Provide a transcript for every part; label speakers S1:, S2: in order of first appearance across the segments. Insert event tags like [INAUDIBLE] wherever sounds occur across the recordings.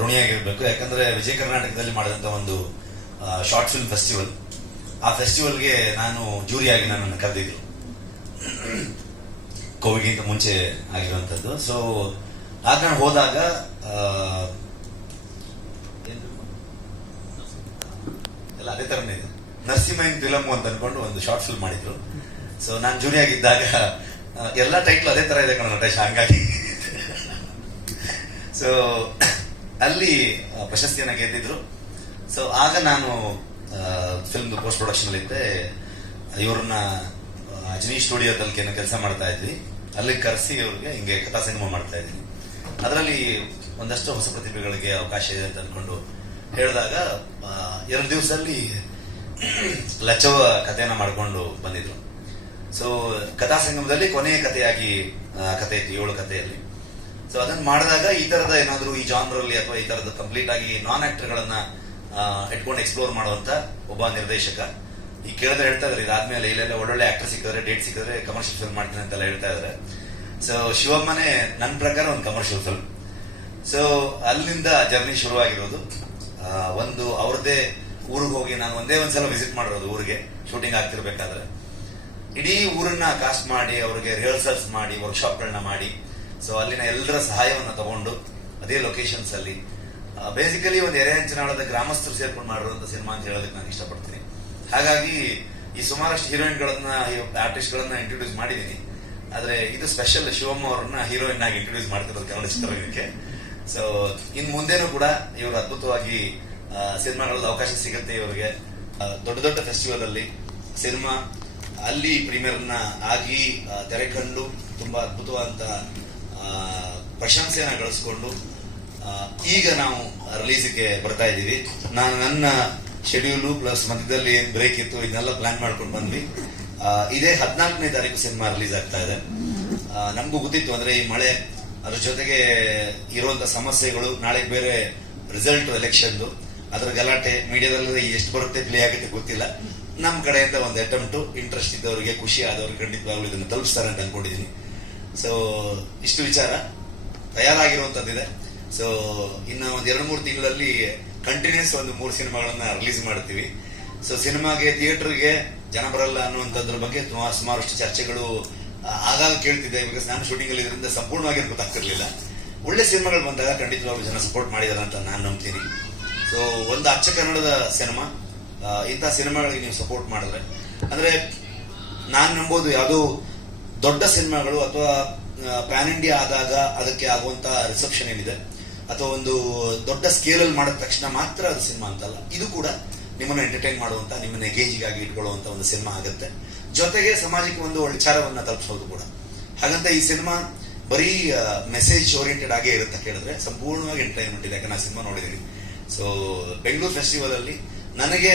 S1: ಋಣಿಯಾಗಿರ್ಬೇಕು. ಯಾಕಂದ್ರೆ ವಿಜಯ ಕರ್ನಾಟಕದಲ್ಲಿ ಮಾಡಿದಂತ ಒಂದು ಶಾರ್ಟ್ ಫಿಲ್ಮ್ ಫೆಸ್ಟಿವಲ್ ಆ ಫೆಸ್ಟಿವಲ್ಗೆ ನಾನು ಜೂರಿಯಾಗಿ ನನ್ನನ್ನು ಕರೆದಿದ್ರು. ಕೋವಿಡ್ಗಿಂತ ಮುಂಚೆ ಆಗಿರುವಂಥದ್ದು ಸೊ ಆಗ ನಾನು ಹೋದಾಗ? ಎಲ್ಲ ಅದೇ ತರನೇ ಇದೆ. ನರಸಿಂಹನ್ ಫಿಲಮ್ ಅಂತ ಅನ್ಕೊಂಡು ಒಂದು ಶಾರ್ಟ್ ಫಿಲ್ಮ್ ಮಾಡಿದ್ರು. ಸೊ ನಾನು ಜೂರಿಯಾಗಿದ್ದಾಗ ಎಲ್ಲ ಟೈಟ್ಲ್ ಅದೇ ತರ ಇದೆ ಕಣ ನಟೇಶ್, ಹಂಗಾಗಿ. ಸೊ ಅಲ್ಲಿ ಪ್ರಶಸ್ತಿಯನ್ನು ಗೆದ್ದಿದ್ರು. ಸೊ ಆಗ ನಾನು ಫಿಲ್ಮ್ ಪೋಸ್ಟ್ ಪ್ರೊಡಕ್ಷನ್ ಇದ್ದೆ. ಇವ್ರನ್ನ ಅಜನಿ ಸ್ಟುಡಿಯೋದಲ್ಲಿ ಕೆಲಸ ಮಾಡ್ತಾ ಇದ್ವಿ. ಅಲ್ಲಿ ಕರೆಸಿ ಇವ್ರಿಗೆ ಹಿಂಗೆ ಕಥಾ ಸಿನಿಮಾ ಮಾಡ್ತಾ ಇದ್ವಿ ಅದರಲ್ಲಿ ಒಂದಷ್ಟು ಹೊಸ ಪ್ರತಿಭೆಗಳಿಗೆ ಅವಕಾಶ ಇದೆ ಅಂತ ಅಂದ್ಕೊಂಡು ಹೇಳಿದಾಗ ಎರಡು ದಿವಸದಲ್ಲಿ [CLEARS THROAT] ಲಚ್ಚವ ಕಥೆಯನ್ನ ಮಾಡ್ಕೊಂಡು ಬಂದಿದ್ರು. ಸೊ ಕಥಾ ಸಂಗಮದಲ್ಲಿ ಕೊನೆಯ ಕಥೆಯಾಗಿ ಕಥೆ ಇತ್ತು, ಏಳು ಕಥೆಯಲ್ಲಿ. ಸೊ ಅದನ್ನ ಮಾಡಿದಾಗ ಈ ತರದ ಏನಾದ್ರು ಈ ಜಾನ್ರಲ್ಲಿ ಅಥವಾ ಈ ತರದ ಕಂಪ್ಲೀಟ್ ಆಗಿ ನಾನ್ ಆಕ್ಟರ್ಗಳನ್ನ ಇಟ್ಕೊಂಡು ಎಕ್ಸ್ಪ್ಲೋರ್ ಮಾಡುವಂತ ಒಬ್ಬ ನಿರ್ದೇಶಕ. ಈ ಕೇಳಿದ್ರೆ ಹೇಳ್ತಾ ಇದ್ರೆ, ಇದಾದ್ಮೇಲೆ ಇಲ್ಲೆಲ್ಲ ಒಳ್ಳೊಳ್ಳೆ ಆಕ್ಟರ್ ಸಿಕ್ಕಿದ್ರೆ ಡೇಟ್ ಸಿಕ್ಕಿದ್ರೆ ಕಮರ್ಷಿಯಲ್ ಫಿಲ್ಮ್ ಮಾಡ್ತೀನಿ ಅಂತೆಲ್ಲ ಹೇಳ್ತಾ ಇದಾರೆ. ಸೊ ಶಿವಮ್ಮನೆ ನನ್ನ ಪ್ರಕಾರ ಒಂದು ಕಮರ್ಷಿಯಲ್ ಫಿಲ್ಮ್ ಸೊ ಅಲ್ಲಿಂದ ಜರ್ನಿ ಶುರುವಾಗಿರೋದು. ಒಂದು ಅವ್ರದ್ದೇ ಊರಿಗೆ ಹೋಗಿ ನಾನು ಒಂದೇ ಒಂದ್ಸಲ ವಿಸಿಟ್ ಮಾಡಿರೋದು ಊರಿಗೆ ಶೂಟಿಂಗ್ ಆಗ್ತಿರ್ಬೇಕಾದ್ರೆ. ಇಡೀ ಊರನ್ನ ಕಾಸ್ಟ್ ಮಾಡಿ, ಅವ್ರಿಗೆ ರಿಹರ್ಸಲ್ಸ್ ಮಾಡಿ ವರ್ಕ್ಶಾಪ್ಗಳನ್ನ ಮಾಡಿ. ಸೊ ಅಲ್ಲಿನ ಎಲ್ಲರ ಸಹಾಯವನ್ನ ತಗೊಂಡು ಅದೇ ಲೊಕೇಶನ್ಸ್ ಅಲ್ಲಿ ಬೇಸಿಕಲಿ ಒಂದು ಎರೆ ಗ್ರಾಮಸ್ಥರು ಸೇರ್ಕೊಂಡು ಮಾಡಿರುವಂತ ಸಿನಿಮಾ ಅಂತ ಹೇಳೋದಕ್ಕೆ ನಾನು ಇಷ್ಟಪಡ್ತೀನಿ. ಹಾಗಾಗಿ ಈ ಸುಮಾರಷ್ಟು ಹೀರೋಯಿನ್ಗಳನ್ನ ಆರ್ಟಿಸ್ಟ್ ಗಳನ್ನ ಇಂಟ್ರೊಡ್ಯೂಸ್ ಮಾಡಿದ್ದೀನಿ ಆದ್ರೆ ಇದು ಸ್ಪೆಷಲ್ ಶಿವಮ್ಮ ಅವರನ್ನ ಹೀರೋಯಿನ್ ಆಗಿ ಇಂಟ್ರೊಡ್ಯೂಸ್ ಮಾಡ್ತಿರೋದು ಚಿತ್ರರಂಗಕ್ಕೆ. ಸೊ ಇನ್ ಮುಂದೆನೂ ಕೂಡ ಇವರು ಅದ್ಭುತವಾಗಿ ಸಿನಿಮಾಗಳಲ್ಲಿ ಅವಕಾಶ ಸಿಗುತ್ತೆ ಇವರಿಗೆ. ದೊಡ್ಡ ದೊಡ್ಡ ಫೆಸ್ಟಿವಲ್ ಅಲ್ಲಿ ಸಿನಿಮಾ, ಅಲ್ಲಿ ಪ್ರೀಮಿಯರ್ನ ಆಗಿ ತೆರೆ ಕಂಡು ತುಂಬಾ ಅದ್ಭುತವಾದಂತ ಪ್ರಶಂಸೆಯನ್ನ ಗಳಿಸ್ಕೊಂಡು ಈಗ ನಾವು ರಿಲೀಸ್ಗೆ ಬರ್ತಾ ಇದ್ದೀವಿ. ನಾನು ನನ್ನ ಶೆಡ್ಯೂಲು ಪ್ಲಸ್ ಮಧ್ಯದಲ್ಲಿ ಏನು ಬ್ರೇಕ್ ಇತ್ತು, ಇದನ್ನೆಲ್ಲ ಪ್ಲಾನ್ ಮಾಡ್ಕೊಂಡು ಬಂದ್ವಿ. ಇದೇ ಹದಿನಾಲ್ಕನೇ ತಾರೀಕು ಸಿನಿಮಾ ರಿಲೀಸ್ ಆಗ್ತಾ ಇದೆ. ನಮಗೂ ಗೊತ್ತಿತ್ತು ಅಂದ್ರೆ ಈ ಮಳೆ, ಅದ್ರ ಜೊತೆಗೆ ಇರುವಂತ ಸಮಸ್ಯೆಗಳು ನಾಳೆ ಬೇರೆ ರಿಸಲ್ಟ್ ಎಲೆಕ್ಷನ್ದು ಅದ್ರ ಗಲಾಟೆ ಮೀಡಿಯಾದಲ್ಲಿ ಎಷ್ಟು ಬರುತ್ತೆ ಪ್ಲೇ ಆಗುತ್ತೆ ಗೊತ್ತಿಲ್ಲ. ನಮ್ಮ ಕಡೆಯಿಂದ ಒಂದು ಅಟೆಂಪ್ಟು ಇಂಟ್ರೆಸ್ಟ್ ಇದ್ದವರಿಗೆ, ಖುಷಿ ಆದವ್ರಿಗೆ ಖಂಡಿತವಾಗ್ಲೂ ಇದನ್ನು ತಲುಪಿಸ್ತಾರೆ ಅಂತ ಅನ್ಕೊಂಡಿದ್ದೀನಿ ಸೊ ಇಷ್ಟು ವಿಚಾರ. ತಯಾರಾಗಿರುವಂತದ್ದಿದೆ ಸೊ ಇನ್ನು ಒಂದ್ ಎರಡು ಮೂರು ತಿಂಗಳಲ್ಲಿ ಕಂಟಿನ್ಯೂಸ್ ಒಂದು ಮೂರು ಸಿನಿಮಾಗಳನ್ನ ರಿಲೀಸ್ ಮಾಡ್ತೀವಿ. ಸೊ ಸಿನಿಮಾಗೆ ಥಿಯೇಟರ್ಗೆ ಜನ ಬರಲ್ಲ ಅನ್ನುವಂಥದ್ರ ಬಗ್ಗೆ ಸುಮಾರಷ್ಟು ಚರ್ಚೆಗಳು ಆಗಾಗ ಕೇಳ್ತಿದ್ದೆ. ಬಿಕಾಸ್ ನಾನು ಶೂಟಿಂಗ್ ಅಲ್ಲಿ ಇದರಿಂದ ಸಂಪೂರ್ಣವಾಗಿ ಗೊತ್ತಾಗ್ತಿರ್ಲಿಲ್ಲ. ಒಳ್ಳೆ ಸಿನಿಮಾಗಳು ಬಂದಾಗ ಖಂಡಿತವಾಗ್ಲೂ ಜನ ಸಪೋರ್ಟ್ ಮಾಡಿದಾರೆ ಅಂತ ನಾನು ನಂಬ್ತೀನಿ. ಸೊ ಒಂದು ಅಚ್ಚ ಕನ್ನಡದ ಸಿನಿಮಾ. ಇಂಥ ಸಿನಿಮಾಗಳಿಗೆ ನೀವು ಸಪೋರ್ಟ್ ಮಾಡಿದ್ರೆ. ಅಂದ್ರೆ, ನಾನು ನಂಬೋದು ಯಾವುದೋ ದೊಡ್ಡ ಸಿನಿಮಾಗಳು ಅಥವಾ ಪ್ಯಾನ್ ಇಂಡಿಯಾ ಆದಾಗ ಅದಕ್ಕೆ ಆಗುವಂತ ರಿಸೆಪ್ಷನ್ ಏನಿದೆ? ಅಥವಾ ಒಂದು ದೊಡ್ಡ ಸ್ಕೇಲ್ ಅಲ್ಲಿ ಮಾಡಿದ ತಕ್ಷಣ ಮಾತ್ರ ಅದು ಸಿನಿಮಾ ಅಂತಲ್ಲ ಇದು ಕೂಡ ನಿಮ್ಮನ್ನ ಎಂಟರ್ಟೈನ್ ಮಾಡುವಂತ, ನಿಮ್ಮನ್ನ ಆಗಿ ಇಟ್ಕೊಳ್ಳುವಂತ ಒಂದು ಸಿನಿಮಾ ಆಗುತ್ತೆ. ಜೊತೆಗೆ ಸಮಾಜಕ್ಕೆ ಒಂದು ವಿಚಾರವನ್ನ ತಲುಪಿಸೋದು ಕೂಡ. ಹಾಗಂತ ಈ ಸಿನಿಮಾ ಬರೀ ಮೆಸೇಜ್ ಓರಿಯೆಂಟೆಡ್ ಆಗೇ ಇರುತ್ತೆ ಕೇಳಿದ್ರೆ, ಸಂಪೂರ್ಣವಾಗಿ ಎಂಟರ್ಟೈನ್ಮೆಂಟ್ ಇದೆ. ಯಾಕಂದ್ರೆ ನಾನು ಸಿನಿಮಾ ನೋಡಿದ್ದೀನಿ ಸೊ ಬೆಂಗಳೂರು ಫೆಸ್ಟಿವಲ್ ಅಲ್ಲಿ ನನಗೆ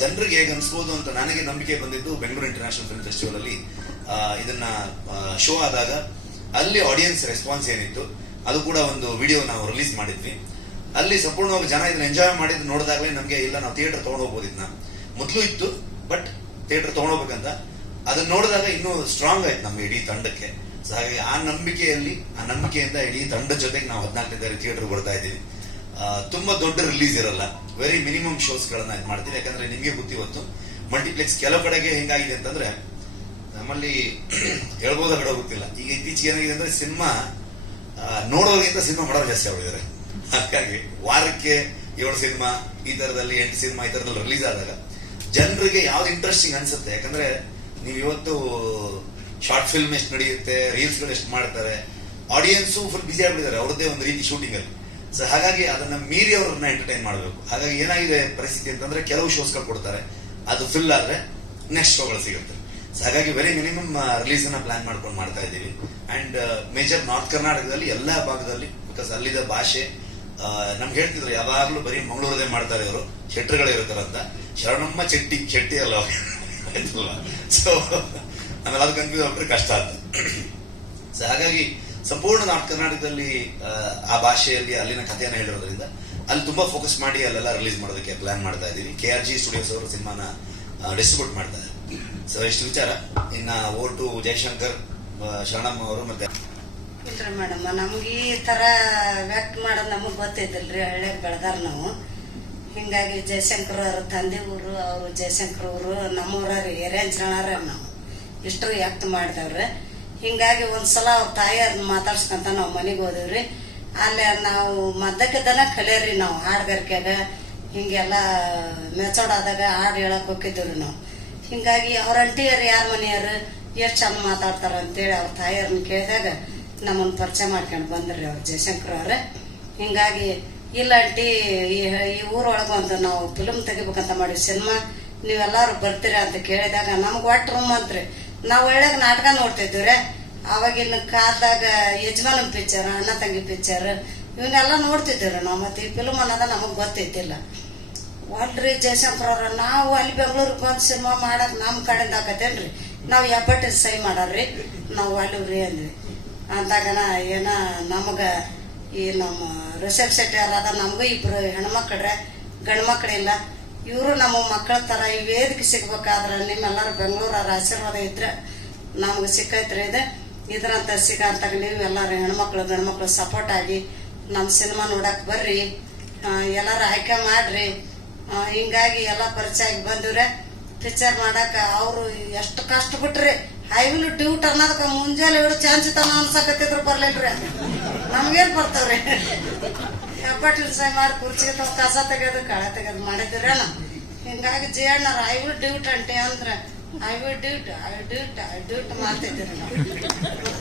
S1: ಜನರಿಗೆ ಹೇಗೆ ಅನಿಸ್ಬೋದು ಅಂತ ನನಗೆ ನಂಬಿಕೆ ಬಂದಿದ್ದು ಬೆಂಗಳೂರು ಇಂಟರ್ನ್ಯಾಷನಲ್ ಫಿಲ್ಮ್ ಫೆಸ್ಟಿವಲ್ ಅಲ್ಲಿ ಇದನ್ನ ಶೋ ಆದಾಗ ಅಲ್ಲಿ ಆಡಿಯನ್ಸ್ ರೆಸ್ಪಾನ್ಸ್ ಏನಿತ್ತು, ಅದು ಕೂಡ ಒಂದು ವಿಡಿಯೋ ನಾವು ರಿಲೀಸ್ ಮಾಡಿದ್ವಿ. ಅಲ್ಲಿ ಸಂಪೂರ್ಣವಾಗಿ ಜನ ಇದನ್ನ ಎಂಜಾಯ್ ಮಾಡಿದ್ ನೋಡಿದಾಗಲೇ ನಮಗೆ, ಇಲ್ಲ, ನಾವು ಥಿಯೇಟರ್ ತಗೊಂಡೋಗ್ಬೋದು ಇದನ್ನ. ಮೊದಲು ಇತ್ತು ಬಟ್ ಥಿಯೇಟರ್ ತಗೊಂಡೋಗ್ಬೇಕಂತ ಅದನ್ನ ನೋಡಿದಾಗ ಇನ್ನೂ ಸ್ಟ್ರಾಂಗ್ ಆಯ್ತು ನಮ್ಮ ಇಡೀ ತಂಡಕ್ಕೆ. ಸೊ ಹಾಗಾಗಿ ಆ ನಂಬಿಕೆಯಲ್ಲಿ, ಆ ನಂಬಿಕೆಯಿಂದ ಇಡೀ ತಂಡದ ಜೊತೆಗೆ ನಾವು ಹದಿನಾಲ್ಕನೇ ತಾರೀಕು ಥಿಯೇಟರ್ ಬರ್ತಾ ಇದ್ದೀವಿ. ತುಂಬಾ ದೊಡ್ಡ ರಿಲೀಸ್ ಇರಲ್ಲ. ವೆರಿ ಮಿನಿಮಮ್ ಶೋಸ್ ಗಳನ್ನ ಮಾಡ್ತೀನಿ. ಮಾಡ್ತೀವಿ ಯಾಕಂದ್ರೆ ನಿಮಗೆ ಗೊತ್ತಿ. ಇವತ್ತು ಮಲ್ಟಿಪ್ಲೆಕ್ಸ್ ಕೆಲವು ಕಡೆಗೆ ಹೆಂಗಾಗಿದೆ ಅಂತಂದ್ರೆ, ನಮ್ಮಲ್ಲಿ [CLEARS THROAT] ಹೇಳ್ಬೋದ ಕಡೆ ಗೊತ್ತಿಲ್ಲ. ಈಗ ಇತ್ತೀಚೆಗೆ ಏನಾಗಿದೆ ಅಂದ್ರೆ ಸಿನಿಮಾ ನೋಡೋರಿಗಿಂತ ಸಿನಿಮಾ ಮಾಡೋರು ಜಾಸ್ತಿ ಆಗಿದ್ದಾರೆ ಹಾಗಾಗಿ ವಾರಕ್ಕೆ ಏಳು ಸಿನಿಮಾ, ಈ ತರದಲ್ಲಿ ಎಂಟು ಸಿನಿಮಾ, ಈ ತರದಲ್ಲಿ ರಿಲೀಸ್ ಆದಾಗ ಜನರಿಗೆ ಯಾವ್ದು ಇಂಟ್ರೆಸ್ಟಿಂಗ್ ಅನ್ಸುತ್ತೆ? ಯಾಕಂದ್ರೆ ನೀವು ಇವತ್ತು ಶಾರ್ಟ್ ಫಿಲ್ಮ್ ಎಷ್ಟು ನಡೆಯುತ್ತೆ ರೀಲ್ಸ್ಗಳು ಎಷ್ಟು ಮಾಡ್ತಾರೆ ಆಡಿಯನ್ಸು ಫುಲ್ ಬಿಸಿ ಆಗ್ಬಿಟ್ಟಿದ್ದಾರೆ. ಅವ್ರದ್ದೇ ಒಂದು ರೀತಿ ಶೂಟಿಂಗ್ ಅಲ್ಲಿ. ಸೊ ಹಾಗಾಗಿ ಅದನ್ನ ಮೀರಿ ಅವ್ರನ್ನ ಎಂಟರ್ಟೈನ್ ಮಾಡಬೇಕು. ಹಾಗಾಗಿ ಏನಾಗಿದೆ ಪರಿಸ್ಥಿತಿ ಅಂತಂದ್ರೆ ಕೆಲವು ಶೋಸ್ಗಳು ಕೊಡ್ತಾರೆ. ಅದು ಫಿಲ್ ಆದ್ರೆ ನೆಕ್ಸ್ಟ್ ಶೋಗಳು ಸಿಗುತ್ತೆ. ಸೊ ಹಾಗಾಗಿ ವೆರಿ ಮಿನಿಮಮ್ ರಿಲೀಸ್ ಅನ್ನ ಪ್ಲಾನ್ ಮಾಡ್ಕೊಂಡು ಮಾಡ್ತಾ ಇದ್ದೀವಿ. ಅಂಡ್ ಮೇಜರ್ ನಾರ್ತ್ ಕರ್ನಾಟಕದಲ್ಲಿ ಎಲ್ಲಾ ಭಾಗದಲ್ಲಿ ಬಿಕಾಸ್ ಅಲ್ಲಿದ ಭಾಷೆ ನಮ್ಗೆ ಹೇಳ್ತಿದ್ರು ಯಾವಾಗ್ಲೂ ಬರೀ ಮಂಗಳೂರದೇ ಮಾಡ್ತಾರೆ ಇವರು. ಇರ್ತಾರಂತ ಶರಣಮ್ಮ ಚೆಟ್ಟಿ ಚೆಟ್ಟಿ ಅಲ್ಲ ಸೊ [LAUGHS] ಆಮೇಲೆ ಅದು ಕನ್ಫ್ಯೂಸ್ ಆಗ್ಬಿಟ್ರೆ ಕಷ್ಟ ಆಗ್ತದೆ ಸೊ [CLEARS THROAT] ಹಾಗಾಗಿ ಸಂಪೂರ್ಣ ನಾರ್ತ್ ಕರ್ನಾಟಕದಲ್ಲಿ ಆ, ಭಾಷೆಯಲ್ಲಿ ಅಲ್ಲಿನ ಕಥೆಯನ್ನು ಹೇಳಿರೋದ್ರಿಂದ ಅಲ್ಲಿ ತುಂಬಾ ಫೋಕಸ್ ಮಾಡಿ ಅಲ್ಲೆಲ್ಲ ರಿಲೀಸ್ ಮಾಡೋದಕ್ಕೆ ಪ್ಲಾನ್ ಮಾಡ್ತಾ ಇದ್ದೀವಿ. ಕೆ ಆರ್ ಜಿ ಸ್ಟುಡಿಯೋಸ್ ಅವರು ಸಿನಿಮಾನ ಡಿಸ್ಟ್ರಿಬ್ಯೂಟ್ ಮಾಡ್ತಾ ಇದ್ದಾರೆ. ಸೊ ಇಷ್ಟು ವಿಚಾರ. ಇನ್ನ ಓಟು ಜಯಶಂಕರ್ ಆ, ಶರಣಮ್ಮ ಅವರು ಮತ್ತೆ
S2: ಮೇಡಮ್ ನಮ್ಗೆ ಈ ತರ ವ್ಯಕ್ತ ಮಾಡೋದು ನಮಗ್ ಗೊತ್ತಿದ್ದಿಲ್ರಿ ಹಳ್ಳಿಯಾಗ ಬೆಳೆದಾರ ನಾವು. ಹಿಂಗಾಗಿ ಜಯಶಂಕರ್ ಅವ್ರ ತಂದೆ ಊರು ಅವರು ಜಯಶಂಕರ್ ಊರು ಏರಿಯಾ ಏರಿಯಂಚನಾರ ನಾವು. ಇಷ್ಟ್ರು ವ್ಯಕ್ತ ಮಾಡಿದವ್ರಿ. ಹಿಂಗಾಗಿ ಒಂದ್ಸಲ ಅವ್ರ ತಾಯಿಯವ್ರನ್ನ ಮಾತಾಡ್ಸ್ಕೊಂತ ನಾವು ಮನೆಗೆ ಹೋದಿವ್ರಿ. ಅಲ್ಲೇ ನಾವು ಮದ್ದಕ್ಕದನ್ನ ಕಲಿಯರಿ ನಾವು, ಹಾಡ್ಗಾರಿಕೆಗ. ಹಿಂಗೆಲ್ಲ ಮೆಚೋಡಾದಾಗ ಹಾಡು ಹೇಳಕ್ ಹೋಗಿದ್ದೀವ್ರಿ ನಾವು. ಹಿಂಗಾಗಿ ಅವ್ರ ಅಂಟಿಯರು ಯಾರ ಮನೆಯರ್ ಎಷ್ಟು ಚಂದ ಮಾತಾಡ್ತಾರ ಅಂತೇಳಿ ಅವ್ರ ತಾಯಿಯರ್ನ ಕೇಳಿದಾಗ ನಮ್ಮನ್ನು ಪರಿಚಯ ಮಾಡ್ಕೊಂಡು ಬಂದ್ರಿ ಅವ್ರು ಜಯಶಂಕರ್ ಅವ್ರ. ಹಿಂಗಾಗಿ ಇಲ್ಲ ಅಂಟಿ, ಈ ಈ ಊರೊಳಗೆ ಒಂದು ನಾವು ಫಿಲಮ್ ತೆಗಿಬೇಕಂತ ಮಾಡಿ ಸಿನಿಮಾ, ನೀವೆಲ್ಲರೂ ಬರ್ತೀರಾ ಅಂತ ಕೇಳಿದಾಗ ನಮ್ಗೆ ಒಟ್ಟು ರೂಮ್ ಅಂತ್ರಿ ನಾವು ಒಳ್ಳೆಗ ನಾಟಕ ನೋಡ್ತಿದ್ವಿ ಅವಾಗಿನ ಕಾಲದಾಗ ಯಜಮಾನ ಪಿಕ್ಚರ್ ಅಣ್ಣ ತಂಗಿ ಪಿಕ್ಚರ್ ಇವನ್ನೆಲ್ಲ ನೋಡ್ತಿದ್ದೀವ್ರಿ ನಾವು, ಮತ್ತೆ ಈ ಫಿಲ್ಮ್ ಅನ್ನೋದ ನಮಗೆ ಗೊತ್ತಿದ್ದಿಲ್ಲ. ಒಲ್ರಿ ಜಯಶಂಕರ್ ಅವ್ರ, ನಾವು ಅಲ್ಲಿ ಬೆಂಗಳೂರಿಗೆ ಬಂದು ಸಿನಿಮಾ ಮಾಡಕ್ ನಮ್ಮ ಕಡೆಯಿಂದ ಆಕತ್ತೇನ್ರಿ? ನಾವು ಎಬ್ಬಟ್ಟು ಸೈ ಮಾಡಾರ್ರಿ. ನಾವು ಅಲ್ಲಿವ್ರಿ ಅಂದ್ವಿ. ಅಂದಾಗನ ಏನ, ನಮಗೆ ಈ ನಮ್ಮ ರಿಷಬ್ ಶೆಟ್ಟಿ ಅದ ನಮಗೂ ಇಬ್ಬರು ಹೆಣ್ಮಕ್ಳ್ರೆ ಗಂಡು ಮಕ್ಳಿಲ್ಲ ಇವರು ನಮ್ಮ ಮಕ್ಕಳ ತರ ಈ ವೇದಿಕೆ ಸಿಗ್ಬೇಕಾದ್ರೆ ನಿಮ್ಮೆಲ್ಲರ ಬೆಂಗಳೂರವ್ರ ಆಶೀರ್ವಾದ ಇದ್ರೆ ನಮ್ಗೆ ಸಿಕ್ಕೈತ್ರಿ. ಇದೆ ಇದ್ರಂತ ಸಿಗಂತಾಗ ನೀವು ಎಲ್ಲಾರು ಹೆಣ್ಮಕ್ಳು, ಗಂಡ್ಮಕ್ಳು ಸಪೋರ್ಟ್ ಆಗಿ ನಮ್ಮ ಸಿನಿಮಾ ನೋಡಕ್ ಬರ್ರಿ. ಎಲ್ಲರೂ ಆಯ್ಕೆ ಮಾಡ್ರಿ. ಹಿಂಗಾಗಿ ಎಲ್ಲ ಪರಿಚಯ ಆಗಿ ಬಂದಿವ್ರೆ. ಪಿಕ್ಚರ್ ಮಾಡಕ್ಕೆ ಅವರು ಎಷ್ಟು ಕಷ್ಟ ಬಿಟ್ರಿ. ಹೈವಿಲ್ ಡ್ಯೂಟ್ ಅನ್ನೋದಕ್ಕೆ ಮುಂಜಾನೆ ಹಿಡಿದು ಚಾನ್ಸ್ ತನ ಅನ್ಸಕತ್ತಿದ್ರು ಬರ್ಲಿಲ್ರಿ. ನಮ್ಗೇನು ಬರ್ತಾವ್ರಿ? ಸೈ ಮಾಡಿ ಕುರ್ಚಿ ಕಸ ತೆಗೆದು, ಕಳೆ ತೆಗೆದು ಮಾಡಿದ್ರೇನ ಹಿಂಗಾಗಿ ಜಿ ಅಣ್ಣರ ಐ ವಿಲ್ ಡ್ಯೂಟ್ ಅಂಟೆ ಅಂದ್ರ I will dude I dude I dude ಮಾಡ್ತಿದ್ರಿ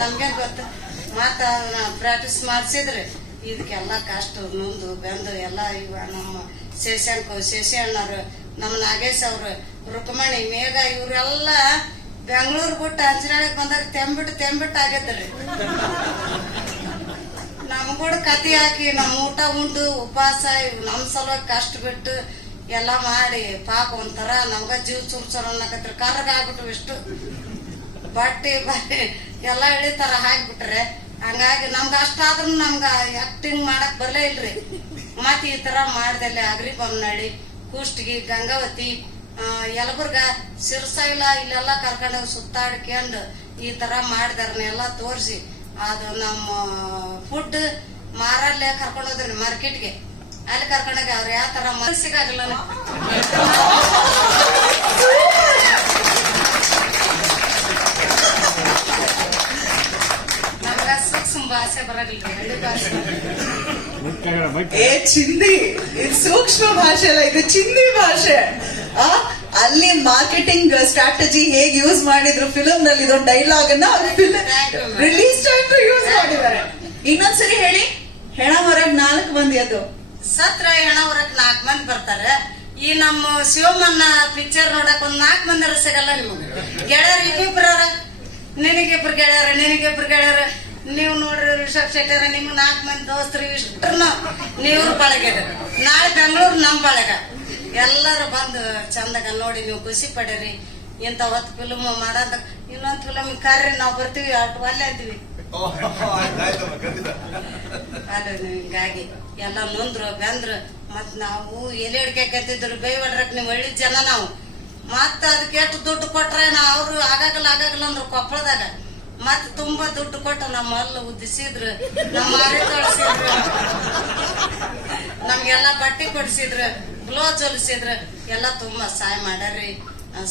S2: ನಾವು. ಗೊತ್ತು? ಮತ್ತ ಪ್ರಾಕ್ಟೀಸ್ ಮಾಡ್ಸಿದ್ರಿ, ಇದಕ್ಕೆಲ್ಲ ಕಷ್ಟ, ನೊಂದು, ಬೆಂದು, ಎಲ್ಲ ಇವ ನಮ್ಮ ಶೇಷಣ್ಣ ಶೇಷಿ ಅಣ್ಣರು ನಮ್ಮ ನಾಗೇಶ್ ಅವರು, ರುಕ್ಮಣಿ, ಮೇಘ, ಇವರೆಲ್ಲ ಬೆಂಗಳೂರು ಬಿಟ್ಟು ಅಂಜನಾಳಿಗೆ ಬಂದಾಗ ತೆಂಬಿಟ್ಟು ತೆಂಬಿಟ್ಟು ಆಗಿದ್ರಿ ನಮ್ಗೂಡ ಕತಿ ಹಾಕಿ ನಮ್ಮ ಊಟ ಉಂಡು, ಉಪವಾಸ ನಮ್ ಸಲುವಾಗಿ ಕಷ್ಟ ಬಿಟ್ಟು ಎಲ್ಲ ಮಾಡಿ, ಪಾಪ ಒಂಥರ ನಮ್ಗ ಜೀವ ಚುರ್ಚುರ್ ಅನ್ನಕತ್ರ ಕರ್ಗ ಆಗ್ಬಿಟ್ಟು ಇಷ್ಟು. ಬಟ್ಟೆ ಬಟ್ಟೆ ಎಲ್ಲ ಇಳಿತಾರ ಹಾಕ್ಬಿಟ್ರೆ, ಹಂಗಾಗಿ ನಮ್ಗ ಅಷ್ಟಾದ್ರೂ ನಮ್ಗ ಆಕ್ಟಿಂಗ್ ಮಾಡಕ್ ಬರ್ಲೇ ಇಲ್ರಿ. ಮತ್ ಈ ತರ ಮಾಡ್ದಲ್ಲಿ ಅಗ್ರಿ ಬೊಮ್ಮನಹಳ್ಳಿ ಕುಷ್ಟಗಿ, ಗಂಗಾವತಿ ಯಲಬುರ್ಗ ಸಿರ್ಸೈಲ ಇಲ್ಲೆಲ್ಲ ಕರ್ಕೊಂಡೋಗಿ ಸುತ್ತಾಡ್ಕೊಂಡು ಈ ತರ ಮಾಡಿದಾರನ್ನೆಲ್ಲ ತೋರಿಸಿ ಅದು ನಮ್ಮ ಫುಡ್ ಮಾರಲ್ಲೇ ಕರ್ಕೊಂಡು ಹೋದ್ರಿ ಮಾರ್ಕೆಟ್ಗೆ ಅಲ್ಲಿ ಕರ್ಕೊಂಡಾಗ ಅವ್ರು ಯಾವ ತರ ಮನಸ್ಸಿಗಾಗಲ್ಲ ನಮ್ಗ ಸೂಕ್ಷ್ಮ ಭಾಷೆ ಬರಲಿಲ್ಲ ಹಳ್ಳಿ ಭಾಷೆ.
S3: ಏ ಚಿಂದಿ ಇದು ಸೂಕ್ಷ್ಮ ಭಾಷೆ ಅಲ್ಲ, ಇದು ಚಿಂದಿ ಭಾಷೆ. ಆ? ಅಲ್ಲಿ ಮಾರ್ಕೆಟಿಂಗ್ ಸ್ಟ್ರಾಟಜಿ ಹೇಗೆ ಯೂಸ್ ಮಾಡಿದ್ರು ಫಿಲಮ್ನಲ್ಲಿ ಇದೊಂದು ಡೈಲಾಗ್ ಅನ್ನ ರಿಲೀಸ್ ಟೈಮ್ ಯೂಸ್ ಮಾಡಿದ್ದಾರೆ. ಇನ್ನೊಂದ್ಸರಿ ಹೇಳಿ, ಹೆಣ ಹೊರಗ್ ನಾಲ್ಕು ಮಂದಿ ಅದು.
S2: ಸತ್ರ ಹೆಣ ಹೊರಕ್ ನಾಲ್ಕು ಮಂದಿ ಬರ್ತಾರೆ. ಈ ನಮ್ಮ ಶಿವಮನ್ನ ಪಿಕ್ಚರ್ ನೋಡಕ್ ಒಂದ್ ನಾಲ್ಕು ಮಂದಿ ಸಿಗಲ್ಲ ನಿಮ್ಗೆ. ಗೆಳೆಯರು ಇಬ್ಬಿಬ್ರ ನಿನಗಿಬ್ರು ಗೆಳೆಯರ ನಿನಗಿಬ್ರು ಗೆಳೆಯರ. ನೀವು ನೋಡ್ರಿ ರಿಷಬ್ ಶೆಟ್ಟರ ನಿಮ್ಗೆ ನಾಲ್ಕು ಮಂದಿ ದೋಸ್ತರು ಇಷ್ಟ್ರನ್ನ ನೀವ್ರ ಬಳಗ ನಾಳೆ ಬೆಂಗಳೂರು ನಮ್ಮ ಬಳಗ. ಎಲ್ಲರೂ ಬಂದು ಚಂದಾಗ ನೋಡಿ ನೀವು ಖುಷಿ ಪಡೀರಿ. ಇಂಥ ಹೊತ್ತು ಫಿಲಮ್ ಮಾಡೋದ ಇನ್ನೊಂದು ಫಿಲಮ್ ಕರ್ರಿ ನಾವು ಬರ್ತೀವಿ ಅಷ್ಟು ಅಲ್ಲೇ ಇದ್ದೀವಿ ಅದು ಹಿಂಗಾಗಿ ಎಲ್ಲ ನೊಂದ್ರು ಬೆಂದ್ರು ಮತ್ ನಾವು ಎಲೆ ಕತ್ತಿದ್ರು ಬೈ ಹೊಡ್ರಕ್ ನೀವು ಹಳ್ಳಿ ಜನ ನಾವು. ಮತ್ತ ಅದಕ್ಕೆ ಎಷ್ಟು ದುಡ್ಡು ಕೊಟ್ರೆ ನಾ ಅವ್ರು ಆಗಾಗಲ್ಲ ಆಗಾಗಲ್ಲ ಅಂದ್ರು ಕೊಪ್ಪಳದಾಗ. ಮತ್ ತುಂಬಾ ದುಡ್ಡು ಕೊಟ್ಟು ನಮ್ಮ ಅಲ್ಲ ಉದ್ದಿಸಿದ್ರು, ನಮ್ಮ ಮಾರಿ ತೊಳಸಿದ್ರು, ನಮ್ಗೆಲ್ಲ ಬಟ್ಟೆ ಕೊಡ್ಸಿದ್ರು ಗ್ಲೋಸ್ ಹೊಲಿಸಿದ್ರು. ಎಲ್ಲ ತುಂಬಾ ಸಹಾಯ ಮಾಡ್ಯಾರ್ರಿ.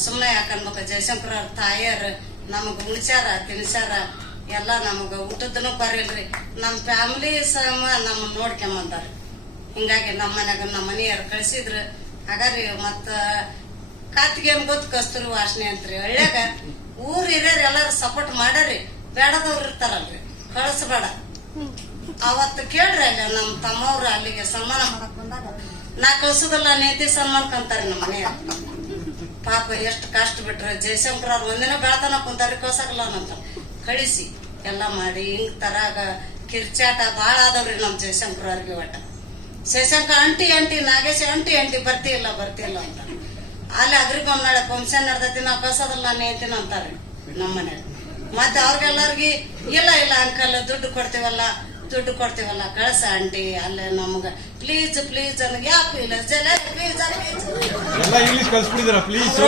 S2: ಸುಮ್ಮನೆ ಯಾಕನ್ಬೇಕ ಜಯಶಂಕರ್ ಅವ್ರ ತಾಯಿಯರ್ ನಮಗ್ ಉಣಿಸ್ಯಾರ, ತಿನ್ಸ್ಯಾರ, ಎಲ್ಲ ನಮಗ ಊಟದನು ಬರೀಲ್ರಿ. ನಮ್ಮ ಫ್ಯಾಮಿಲಿ ಸಮ ನಮ್ಮ ನೋಡ್ಕೊಂಬಂದಾರ. ಹಿಂಗಾಗಿ ನಮ್ಮ ಮನೆಯಾಗ ನಮ್ಮ ಮನೆಯವ್ರು ಕಳ್ಸಿದ್ರು. ಹಾಗಾರಿ ಮತ್ತ ಕತ್ಗೆ ಗೊತ್ತು ಕಸ್ತೂರಿ ವಾಸನೆ ಅಂತ್ರಿ ಹಳ್ಳ್ಯಾಗ ಊರ್ ಎಲ್ಲಾರು ಸಪೋರ್ಟ್ ಮಾಡ್ಯಾರಿ ಬೇಡದವ್ರು ಇರ್ತಾರಲ್ರಿ. ಕಳಿಸ್ಬೇಡ. ಅವತ್ತು ಕೇಳ್ರಿ ಅಲ್ಲಿ ನಮ್ಮ ತಮ್ಮವ್ರು ಅಲ್ಲಿಗೆ ಸನ್ಮಾನ ಮಾಡಕ್ ಬಂದಾಗ. ನಾ ಕಳ್ಸುದಲ್ಲ, ನೀತಿ ಸನ್ಮಾನ್ಕಂತಾರ ನಮ್ಮ ಮನೆಯ ಪಾಪ ಎಷ್ಟು ಕಷ್ಟ ಬಿಟ್ರೆ ಜಯಶಂಕರ್ ಅವ್ರು ಒಂದಿನ ಬೆಳತನ ಕುಂತಾರಿ ಕಳ್ಸಕಲ್ಲ ಅಂತ ಕಳಿಸಿ. ಎಲ್ಲ ಮಾಡಿ, ಹಿಂಗ್ ತರಾಗ ಕಿರ್ಚಾಟ ಬಾಳ ಆದವ್ರಿ ನಮ್ ಜಯಶಂಕರ್ ಅವ್ರಿಗೆ ಒಟ್ಟ. ಶಶಾಂಕ ಅಂಟಿ ಅಂಟಿ ನಾಗೇಶ ಅಂಟಿ ಅಂಟಿ ಬರ್ತಿಲ್ಲ ಬರ್ತಿಲ್ಲ ಅಂತ. ಅಲ್ಲಿ ಅಗ್ರಿ ನಾಳೆ ಫಂಕ್ಷನ್ ನಡ್ದೈತಿ ನಾವು ಕಳ್ಸೋದಲ್ಲ ನಾನು ಹೇಳ್ತೀನಿ ಅಂತಾರೆ ನಮ್ಮ ಮನ್ಯಾಗ ಮತ್ತೆ ಅವ್ರಿಗೆಲ್ಲರಿಗೆ ಇಲ್ಲ ಇಲ್ಲ ಅಂಕಲ್ ದುಡ್ಡು ಕೊಡ್ತೀವಲ್ಲ ದುಡ್ಡು ಕೊಡ್ತೀವಲ್ಲ ಕಳ್ಸ ಆಂಟಿ ಅಲ್ಲೇ ನಮ್ಗ ಪ್ಲೀಸ್ ಪ್ಲೀಸ್ ಅನ್ನೋ ಯಾಕೆ ಇಲ್ಲ ಜಲ ಪ್ಲೀಸ್ ಪ್ಲೀಸ್